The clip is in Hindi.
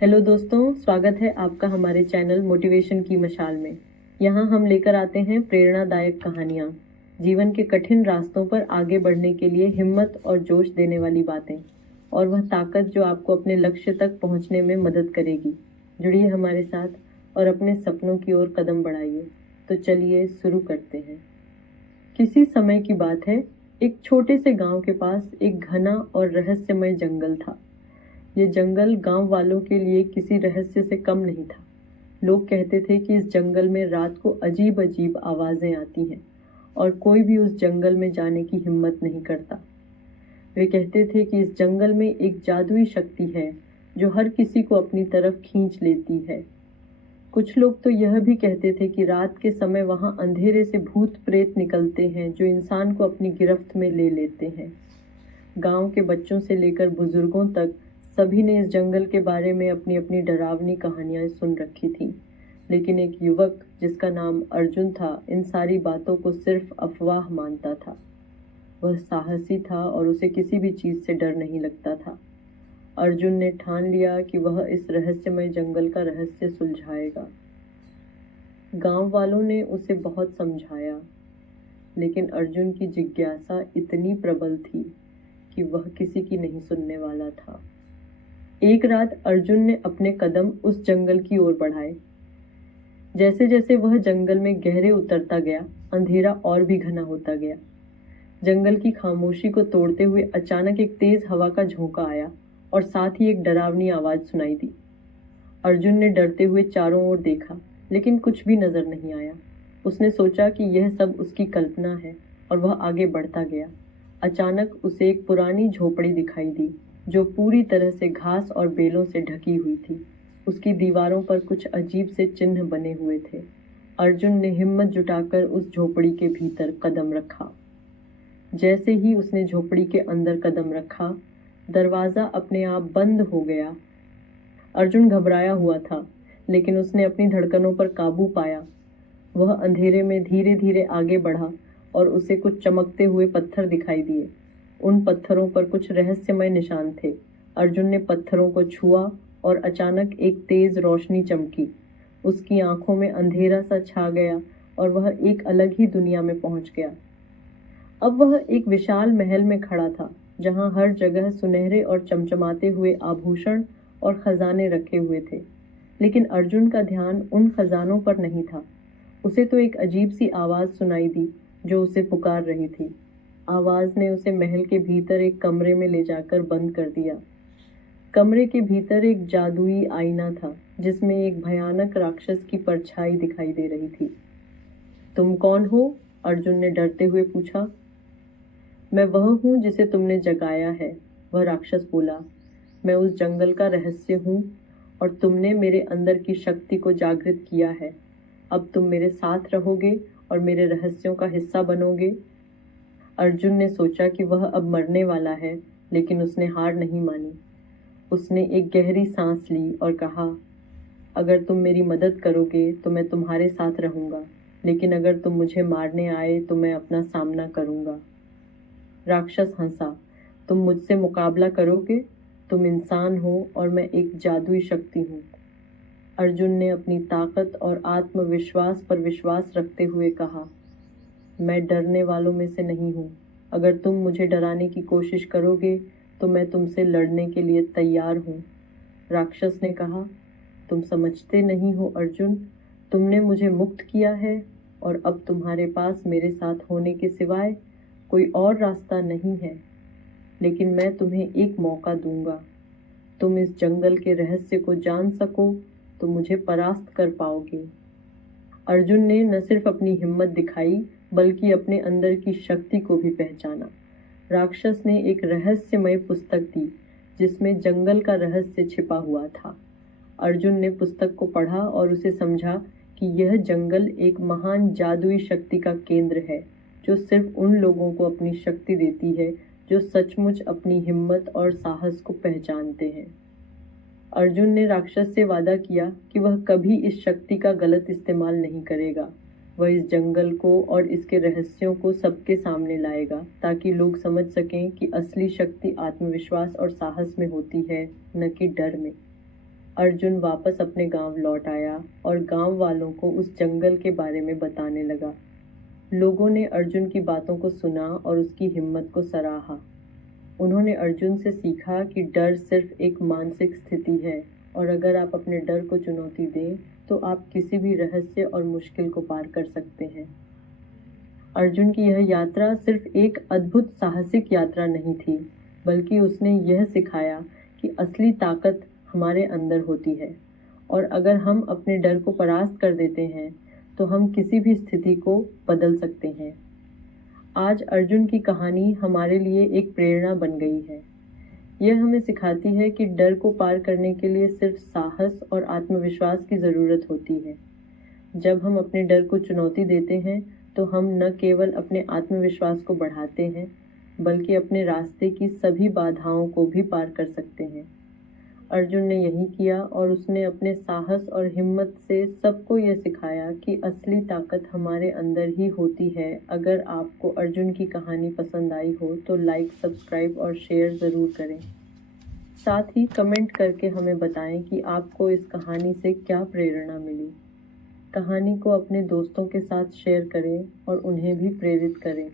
हेलो दोस्तों, स्वागत है आपका हमारे चैनल मोटिवेशन की मशाल में। यहाँ हम लेकर आते हैं प्रेरणादायक कहानियाँ, जीवन के कठिन रास्तों पर आगे बढ़ने के लिए हिम्मत और जोश देने वाली बातें, और वह ताकत जो आपको अपने लक्ष्य तक पहुँचने में मदद करेगी। जुड़िए हमारे साथ और अपने सपनों की ओर कदम बढ़ाइए। तो चलिए शुरू करते हैं। किसी समय की बात है, एक छोटे से गांव के पास एक घना और रहस्यमय जंगल था। ये जंगल गांव वालों के लिए किसी रहस्य से कम नहीं था। लोग कहते थे कि इस जंगल में रात को अजीब अजीब आवाजें आती हैं और कोई भी उस जंगल में जाने की हिम्मत नहीं करता। वे कहते थे कि इस जंगल में एक जादुई शक्ति है जो हर किसी को अपनी तरफ खींच लेती है। कुछ लोग तो यह भी कहते थे कि रात के समय वहां अंधेरे से भूत प्रेत निकलते हैं जो इंसान को अपनी गिरफ्त में ले लेते हैं। गांव के बच्चों से लेकर बुजुर्गों तक सभी ने इस जंगल के बारे में अपनी अपनी डरावनी कहानियां सुन रखी थी। लेकिन एक युवक जिसका नाम अर्जुन था इन सारी बातों को सिर्फ अफवाह मानता था। वह साहसी था और उसे किसी भी चीज से डर नहीं लगता था। अर्जुन ने ठान लिया कि वह इस रहस्यमय जंगल का रहस्य सुलझाएगा। गांव वालों ने उसे बहुत समझाया, लेकिन अर्जुन की जिज्ञासा इतनी प्रबल थी कि वह किसी की नहीं सुनने वाला था। एक रात अर्जुन ने अपने कदम उस जंगल की ओर बढ़ाए। जैसे जैसे वह जंगल में गहरे उतरता गया, अंधेरा और भी घना होता गया। जंगल की खामोशी को तोड़ते हुए अचानक एक तेज हवा का झोंका आया और साथ ही एक डरावनी आवाज सुनाई दी। अर्जुन ने डरते हुए चारों ओर देखा, लेकिन कुछ भी नजर नहीं आया। उसने सोचा कि यह सब उसकी कल्पना है और वह आगे बढ़ता गया। अचानक उसे एक पुरानी झोपड़ी दिखाई दी जो पूरी तरह से घास और बेलों से ढकी हुई थी। उसकी दीवारों पर कुछ अजीब से चिन्ह बने हुए थे। अर्जुन ने हिम्मत जुटाकर उस झोपड़ी के भीतर कदम रखा। जैसे ही उसने झोपड़ी के अंदर कदम रखा, दरवाजा अपने आप बंद हो गया। अर्जुन घबराया हुआ था, लेकिन उसने अपनी धड़कनों पर काबू पाया। वह अंधेरे में धीरे धीरे आगे बढ़ा और उसे कुछ चमकते हुए पत्थर दिखाई दिए। उन पत्थरों पर कुछ रहस्यमय निशान थे। अर्जुन ने पत्थरों को छुआ और अचानक एक तेज रोशनी चमकी। उसकी आंखों में अंधेरा सा छा गया और वह एक अलग ही दुनिया में पहुंच गया। अब वह एक विशाल महल में खड़ा था, जहां हर जगह सुनहरे और चमचमाते हुए आभूषण और खजाने रखे हुए थे। लेकिन अर्जुन का ध्यान उन खजानों पर नहीं था। उसे तो एक अजीब सी आवाज सुनाई दी जो उसे पुकार रही थी। आवाज ने उसे महल के भीतर एक कमरे में ले जाकर बंद कर दिया। कमरे के भीतर एक जादुई आईना था जिसमें एक भयानक राक्षस की परछाई दिखाई दे रही थी। तुम कौन हो? अर्जुन ने डरते हुए पूछा। मैं वह हूं जिसे तुमने जगाया है, वह राक्षस बोला। मैं उस जंगल का रहस्य हूं और तुमने मेरे अंदर की शक्ति को जागृत किया है। अब तुम मेरे साथ रहोगे और मेरे रहस्यों का हिस्सा बनोगे। अर्जुन ने सोचा कि वह अब मरने वाला है, लेकिन उसने हार नहीं मानी। उसने एक गहरी सांस ली और कहा, अगर तुम मेरी मदद करोगे तो मैं तुम्हारे साथ रहूंगा, लेकिन अगर तुम मुझे मारने आए तो मैं अपना सामना करूंगा। राक्षस हंसा, तुम मुझसे मुकाबला करोगे? तुम इंसान हो और मैं एक जादुई शक्ति हूँ। अर्जुन ने अपनी ताकत और आत्मविश्वास पर विश्वास रखते हुए कहा, मैं डरने वालों में से नहीं हूँ। अगर तुम मुझे डराने की कोशिश करोगे तो मैं तुमसे लड़ने के लिए तैयार हूँ। राक्षस ने कहा, तुम समझते नहीं हो अर्जुन, तुमने मुझे मुक्त किया है और अब तुम्हारे पास मेरे साथ होने के सिवाय कोई और रास्ता नहीं है। लेकिन मैं तुम्हें एक मौका दूंगा। तुम इस जंगल के रहस्य को जान सको तो मुझे परास्त कर पाओगे। अर्जुन ने न सिर्फ अपनी हिम्मत दिखाई बल्कि अपने अंदर की शक्ति को भी पहचाना। राक्षस ने एक रहस्यमय पुस्तक दी जिसमें जंगल का रहस्य छिपा हुआ था। अर्जुन ने पुस्तक को पढ़ा और उसे समझा कि यह जंगल एक महान जादुई शक्ति का केंद्र है जो सिर्फ उन लोगों को अपनी शक्ति देती है जो सचमुच अपनी हिम्मत और साहस को पहचानते हैं। अर्जुन ने राक्षस से वादा किया कि वह कभी इस शक्ति का गलत इस्तेमाल नहीं करेगा। वह इस जंगल को और इसके रहस्यों को सबके सामने लाएगा ताकि लोग समझ सकें कि असली शक्ति आत्मविश्वास और साहस में होती है, न कि डर में। अर्जुन वापस अपने गांव लौट आया और गांव वालों को उस जंगल के बारे में बताने लगा। लोगों ने अर्जुन की बातों को सुना और उसकी हिम्मत को सराहा। उन्होंने अर्जुन से सीखा कि डर सिर्फ एक मानसिक स्थिति है और अगर आप अपने डर को चुनौती दें तो आप किसी भी रहस्य और मुश्किल को पार कर सकते हैं। अर्जुन की यह यात्रा सिर्फ एक अद्भुत साहसिक यात्रा नहीं थी, बल्कि उसने यह सिखाया कि असली ताकत हमारे अंदर होती है और अगर हम अपने डर को परास्त कर देते हैं तो हम किसी भी स्थिति को बदल सकते हैं। आज अर्जुन की कहानी हमारे लिए एक प्रेरणा बन गई है। यह हमें सिखाती है कि डर को पार करने के लिए सिर्फ साहस और आत्मविश्वास की ज़रूरत होती है। जब हम अपने डर को चुनौती देते हैं तो हम न केवल अपने आत्मविश्वास को बढ़ाते हैं, बल्कि अपने रास्ते की सभी बाधाओं को भी पार कर सकते हैं। अर्जुन ने यही किया और उसने अपने साहस और हिम्मत से सबको यह सिखाया कि असली ताकत हमारे अंदर ही होती है। अगर आपको अर्जुन की कहानी पसंद आई हो तो लाइक, सब्सक्राइब और शेयर ज़रूर करें। साथ ही कमेंट करके हमें बताएं कि आपको इस कहानी से क्या प्रेरणा मिली। कहानी को अपने दोस्तों के साथ शेयर करें और उन्हें भी प्रेरित करें।